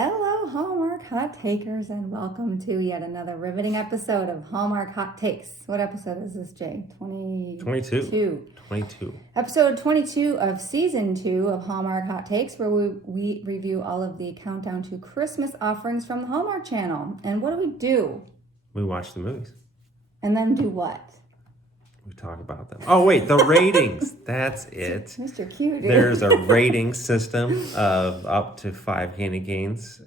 Hello, Hallmark Hot Takers, and welcome to yet another riveting episode of Hallmark Hot Takes. What episode is this, Jay? 22. Episode 22 of Season 2 of Hallmark Hot Takes, where we review all of the countdown to Christmas offerings from the Hallmark Channel. And what do? We watch the movies. And then do what? We talk about them. Oh, wait, the ratings. That's it. Mr. Q, dude. There's a rating system of up to 5 candy canes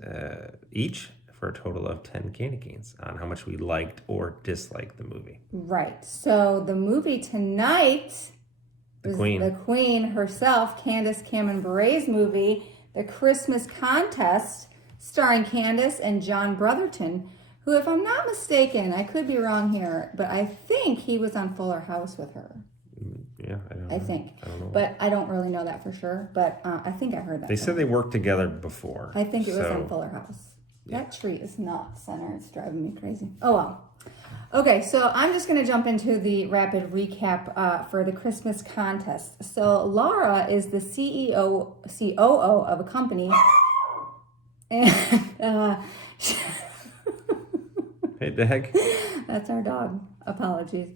each for a total of 10 candy canes on how much we liked or disliked the movie. Right. So the movie tonight The Queen. The Queen herself, Candace Cameron Bure's movie, The Christmas Contest, starring Candace and John Brotherton, who, if I'm not mistaken, I could be wrong here, but I think he was on Fuller House with her. Yeah, I don't know. I think. I don't know. But I don't really know that for sure, but I think I heard that. They said they worked together before. I think it was on Fuller House. Yeah. That tree is not center. It's driving me crazy. Oh, well. Okay, so I'm just going to jump into the rapid recap for the Christmas contest. So Lara is the COO of a company. And... Hey, the heck? That's our dog. Apologies.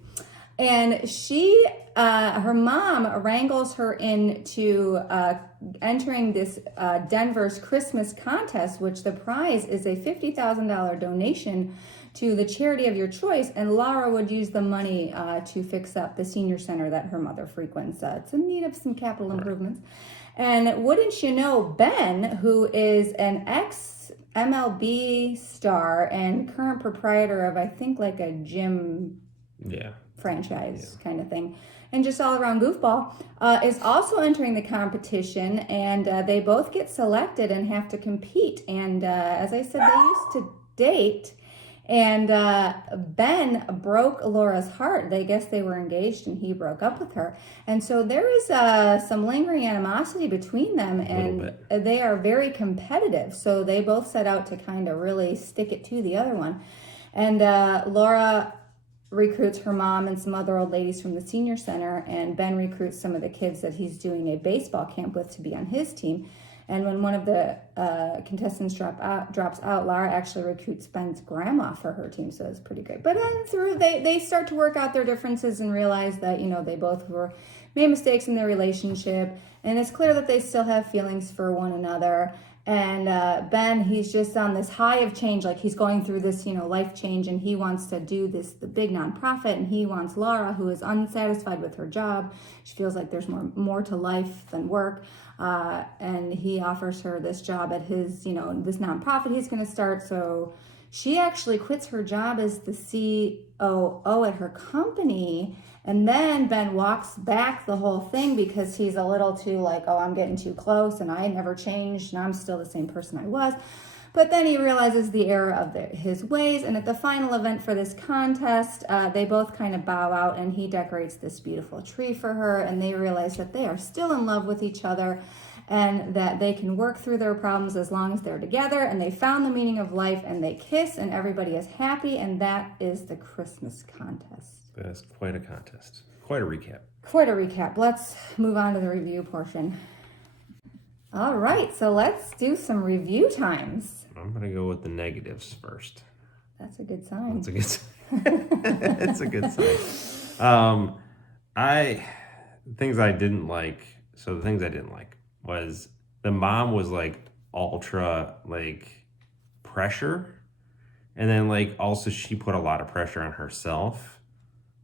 And she, her mom wrangles her into entering this Denver's Christmas contest, which the prize is a $50,000 donation to the charity of your choice. And Lara would use the money to fix up the senior center that her mother frequents. It's in need of some capital improvements. And wouldn't you know, Ben, who is an MLB star and current proprietor of, I think, like a gym franchise kind of thing, and just all around goofball, is also entering the competition, and they both get selected and have to compete. And as I said, they used to date, and Ben broke Laura's heart. They guess they were engaged and he broke up with her. And so there is some lingering animosity between them, and they are very competitive. So they both set out to kind of really stick it to the other one. And Laura recruits her mom and some other old ladies from the senior center, and Ben recruits some of the kids that he's doing a baseball camp with to be on his team. And when one of the contestants drops out, Lara actually recruits Ben's grandma for her team, so it's pretty great. But then they start to work out their differences and realize that, you know, they both made mistakes in their relationship, and it's clear that they still have feelings for one another. And Ben, he's just on this high of change, like he's going through this, you know, life change, and he wants to do the big nonprofit, and he wants Lara, who is unsatisfied with her job. She feels like there's more to life than work. And he offers her this job at his, you know, this nonprofit he's going to start. So she actually quits her job as the COO at her company. And then Ben walks back the whole thing because he's a little too like, oh, I'm getting too close and I never changed and I'm still the same person I was. But then he realizes the error of his ways. And at the final event for this contest, they both kind of bow out, and he decorates this beautiful tree for her. And they realize that they are still in love with each other and that they can work through their problems as long as they're together. And they found the meaning of life, and they kiss, and everybody is happy. And that is the Christmas contest. That's quite a contest. Quite a recap. Quite a recap. Let's move on to the review portion. All right, so let's do some review times. I'm going to go with the negatives first. That's a good sign. That's a good sign. It's a good sign. Things I didn't like. So the things I didn't like was the mom was like ultra like pressure. And then like also she put a lot of pressure on herself.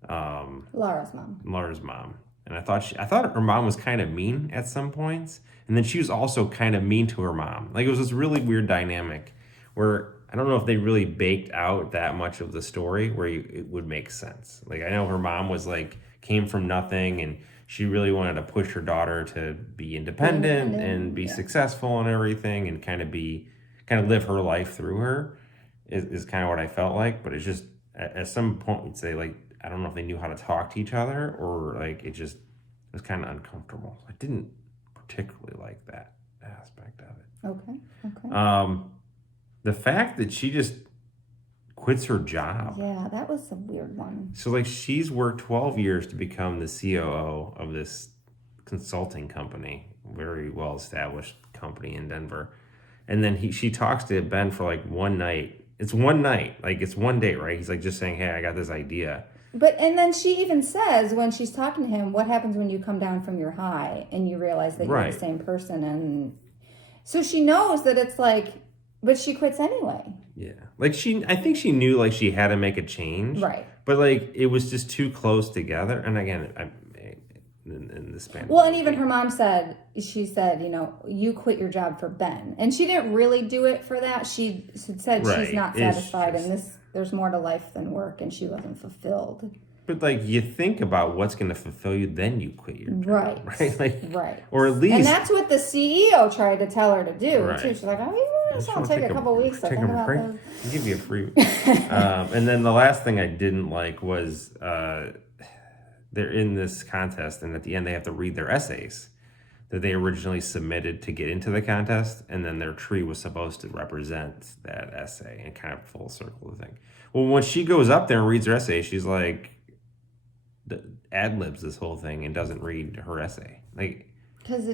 Laura's mom. And I thought her mom was kind of mean at some points. And then she was also kind of mean to her mom. Like, it was this really weird dynamic where I don't know if they really baked out that much of the story where it would make sense. Like, I know her mom was like, came from nothing, and she really wanted to push her daughter to be independent and be successful and everything, and kind of live her life through her is kind of what I felt like. But it's just, at some point, we'd say, like, I don't know if they knew how to talk to each other, or like it was kind of uncomfortable. I didn't particularly like that aspect of it. Okay. The fact that she just quits her job. Yeah, that was a weird one. So like she's worked 12 years to become the COO of this consulting company, very well established company in Denver. And then she talks to Ben for like one night. It's one night, like it's one date, right? He's like just saying, hey, I got this idea. And then she even says when she's talking to him, what happens when you come down from your high and you realize that you're the same person? And so she knows that it's like, but she quits anyway. Yeah. Like I think she knew like she had to make a change. Right. But like it was just too close together. And again, in the span. Well, and even her mom she said, you quit your job for Ben. And she didn't really do it for that. She said she's not satisfied and there's more to life than work, and she wasn't fulfilled. But like you think about what's going to fulfill you, then you quit your job. Right. Like, right. Or at least. And that's what the CEO tried to tell her to do, too. She's like, I'll take a couple weeks to think about this. I'll give you a free. And then the last thing I didn't like was they're in this contest, and at the end they have to read their essays that they originally submitted to get into the contest, and then their tree was supposed to represent that essay and kind of full circle the thing. Well, when she goes up there and reads her essay, she's like ad-libs this whole thing and doesn't read her essay. Like, because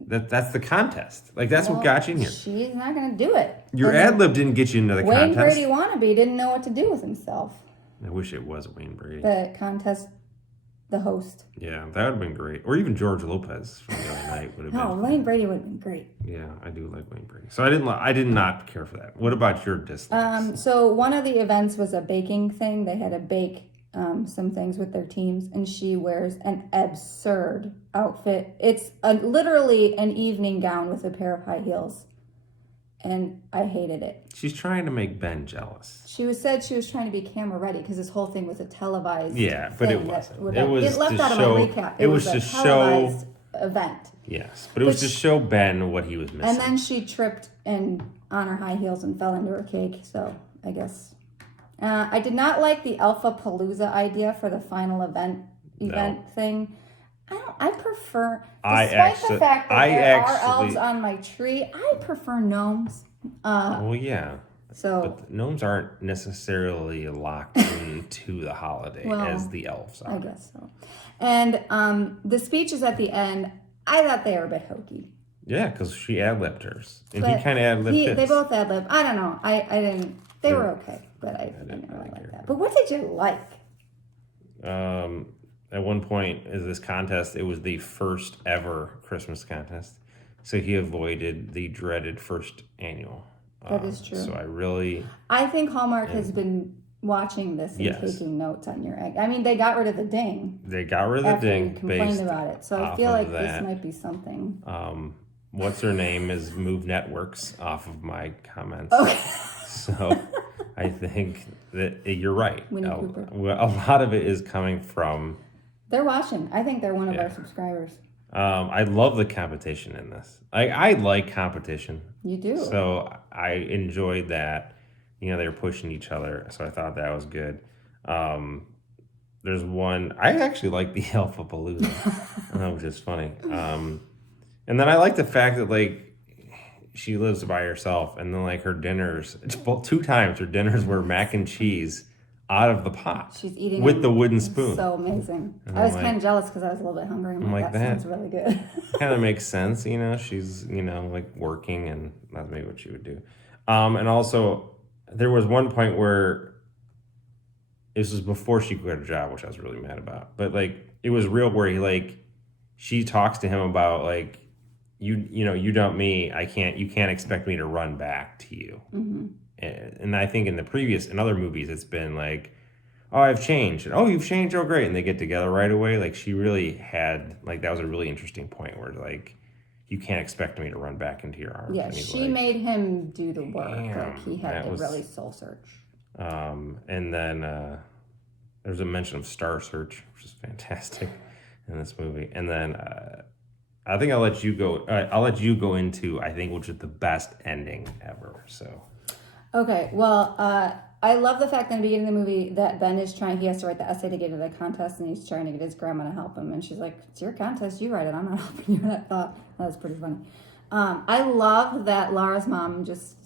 that's the contest. Like, that's what got you in here. She's not going to do it. Your ad-lib didn't get you into the Wayne contest. Brady wannabe didn't know what to do with himself. I wish it was Wayne Brady. The contest, the host. Yeah, that would have been great. Or even George Lopez from the other night would have been. No, Wayne Brady would have been great. Yeah, I do like Wayne Brady. So I did not care for that. What about your dislikes? So one of the events was a baking thing. They had to bake some things with their teams, and she wears an absurd outfit. It's literally an evening gown with a pair of high heels, and I hated it. She's trying to make Ben jealous. She said she was trying to be camera ready because this whole thing was a televised. Yeah, but it wasn't. It left out of my recap. It was to show event. Yes, but it was to show Ben what he was missing. And then she tripped on her high heels and fell into her cake. So I guess I did not like the Alpha Palooza idea for the final event thing. I prefer, despite the fact that there are elves on my tree, I prefer gnomes. Well, yeah. So, but gnomes aren't necessarily locked into the holiday as the elves are. I guess so. And the speeches at the end, I thought they were a bit hokey. Yeah, because she ad-libbed hers. And he kind of ad-libbed his. They both ad-libbed. I don't know. I didn't. They were okay, but I didn't really like that. But what did you like? At one point, in this contest, it was the first ever Christmas contest. So he avoided the dreaded first annual. That is true. So I think Hallmark has been watching this and taking notes on your egg. I mean, they got rid of the ding. They got rid of the ding. You complained about it. So I feel like this might be something. What's her name is Move Networks off of my comments. Okay. So I think that you're right. Winnie Cooper. A lot of it is coming from... They're watching. I think they're one of our subscribers. I love the competition in this. I like competition. You do. So I enjoyed that. They were pushing each other. So I thought that was good. There's one... I actually like the Alpha Palooza, which is funny. And then I like the fact that, she lives by herself, and then, her dinners... 2 times her dinners were mac and cheese out of the pot. She's eating with the wooden spoon. So amazing. I was kind of jealous because I was a little bit hungry. I'm like, that sounds really good. Kind of makes sense, she's working, and that's maybe what she would do. And also there was one point where this was before she quit her job, which I was really mad about. But it was real where he she talks to him about you dump me, you can't expect me to run back to you. Mm-hmm. And I think in other movies, it's been oh, I've changed. And, oh, you've changed. Oh, great. And they get together right away. She really had, that was a really interesting point where, you can't expect me to run back into your arms. Yeah, she made him do the work. He had to really soul search. And then there's a mention of Star Search, which is fantastic in this movie. And then I think I'll let you go. I'll let you go into, I think, which is the best ending ever. So... Okay, well, I love the fact that in the beginning of the movie that Ben he has to write the essay to get into the contest, and he's trying to get his grandma to help him, and she's like, it's your contest, you write it, I'm not helping you. And I thought that was pretty funny. I love that Lara's mom just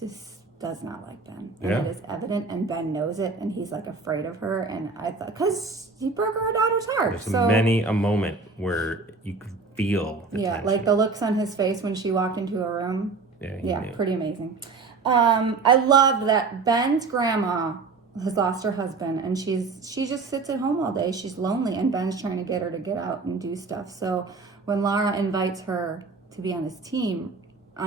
does not like Ben. And it is evident, and Ben knows it, and he's afraid of her, and I thought, because he broke her daughter's heart. There's many a moment where you could feel the tension. The looks on his face when she walked into a room. Yeah, knew. Pretty amazing. I love that Ben's grandma has lost her husband, and she just sits at home all day. She's lonely, and Ben's trying to get her to get out and do stuff. So when Lara invites her to be on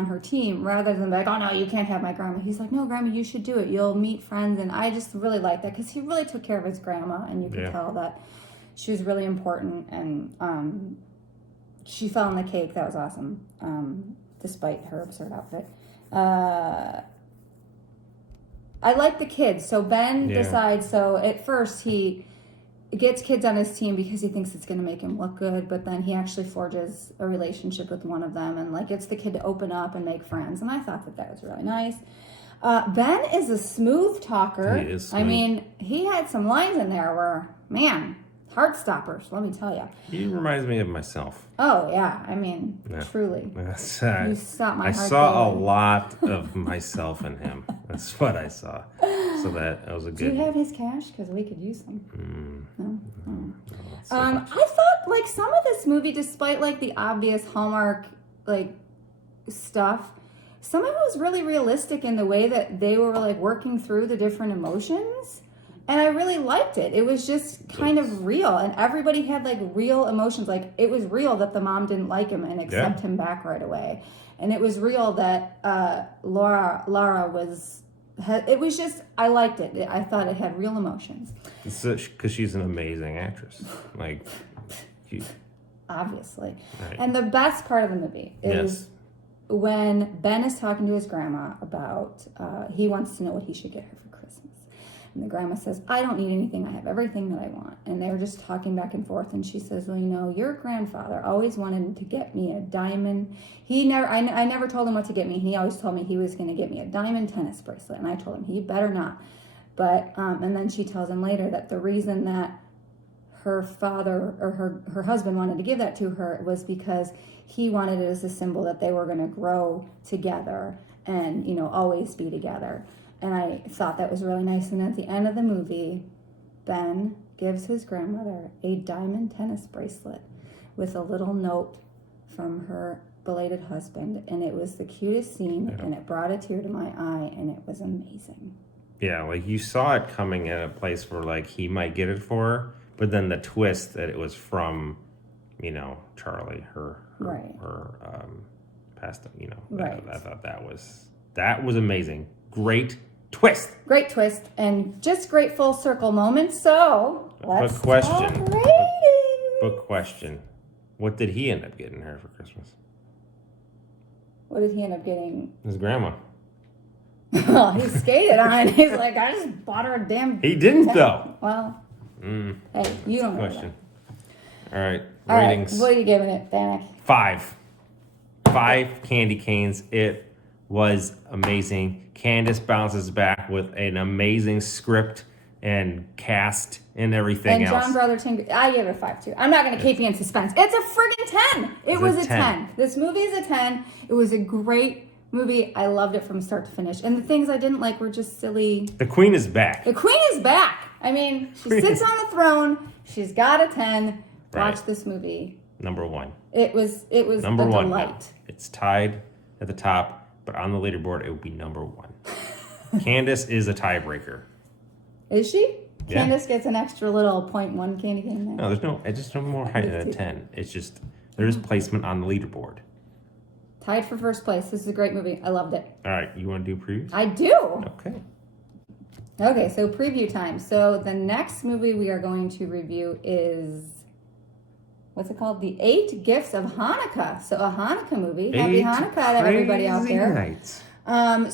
her team, rather than like, oh no, you can't have my grandma, he's like, no, grandma, you should do it. You'll meet friends. And I just really like that because he really took care of his grandma, and you could tell that she was really important, and she fell on the cake. That was awesome, despite her absurd outfit. I like the kids. So Ben decides, so at first he gets kids on his team because he thinks it's going to make him look good, but then he actually forges a relationship with one of them and like gets the kid to open up and make friends. And I thought that was really nice. Ben is a smooth talker. He is smooth. I mean, he had some lines in there where, man, heart stoppers, let me tell you. He reminds me of myself. Oh, yeah. I mean, truly. You stopped my heart. I saw a lot of myself in him. That's what I saw. So that was a good... Do you have his cash? Because we could use them. No? No, I thought, like, some of this movie, despite, like, the obvious Hallmark, like, stuff, some of it was really realistic in the way that they were, like, working through the different emotions. And I really liked it. It was just kind of real. And everybody had, like, real emotions. Like, it was real that the mom didn't like him and accept him back right away. And it was real that Lara was... It was just... I liked it. I thought it had real emotions. Because she's an amazing actress. Like, obviously. Right. And the best part of the movie is when Ben is talking to his grandma about... he wants to know what he should get her for Christmas. And the grandma says, I don't need anything. I have everything that I want. And they were just talking back and forth. And she says, well, you know, your grandfather always wanted to get me a diamond. I never told him what to get me. He always told me he was going to get me a diamond tennis bracelet. And I told him he better not. But, and then she tells him later that the reason that her father or her husband wanted to give that to her was because he wanted it as a symbol that they were going to grow together and, you know, always be together. And I thought that was really nice. And at the end of the movie, Ben gives his grandmother a diamond tennis bracelet with a little note from her belated husband. And it was the cutest scene, and it brought a tear to my eye, and it was amazing. Yeah, like you saw it coming at a place where like he might get it for her, but then the twist that it was from, you know, Charlie, her past, you know, I thought that was amazing. Great twist. Great twist, and just great full circle moments. So let's talk ratings. But question, what did he end up getting her for Christmas? What did he end up getting? His grandma. Well, he skated on it. He's like, I just bought her a damn... He didn't, though. Well, hey, you don't know question. All right, All ratings. right, what are you giving it, Danik? 5 candy canes. It was amazing. Candace bounces back with an amazing script and cast and everything else. And John Brotherton, I give it a 5 too. I'm not going to keep you in suspense. It's a friggin' 10. It was a 10. This movie is a 10. It was a great movie. I loved it from start to finish. And the things I didn't like were just silly. The Queen is back. The Queen is back. I mean, she sits on the throne. She's got a 10. Watch this movie. Number 1. It was number a 1 delight. now. It's tied at the top, but on the leaderboard, it would be number 1. Candace is a tiebreaker. Is she? Yeah. Candace gets an extra little 0.1 candy cane there. No, it's just no more higher than a 10. It's just, there's placement on the leaderboard. Tied for first place. This is a great movie. I loved it. All right, you want to do previews? I do. Okay, so preview time. So the next movie we are going to review is, what's it called? The 8 Gifts of Hanukkah. So a Hanukkah movie. Happy Hanukkah to everybody out there. Nights.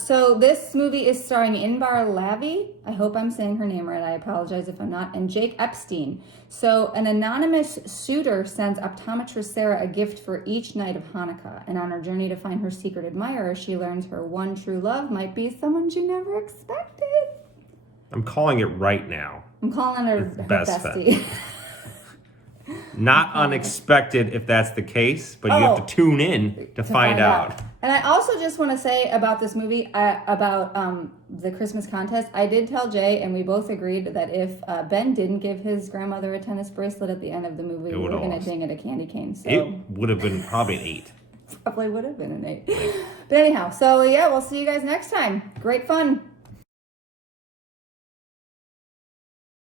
So this movie is starring Inbar Lavie. I hope I'm saying her name right. I apologize if I'm not. And Jake Epstein. So an anonymous suitor sends optometrist Sarah a gift for each night of Hanukkah. And on her journey to find her secret admirer, she learns her one true love might be someone she never expected. I'm calling it right now. I'm calling her bestie. Not unexpected if that's the case, but you have to tune in to find out. And I also just want to say about this movie, about the Christmas contest, I did tell Jay, and we both agreed that if Ben didn't give his grandmother a tennis bracelet at the end of the movie, we were going to ding it a candy cane. So. It would have been probably an 8. Probably would have been an 8. But anyhow, so yeah, we'll see you guys next time. Great fun.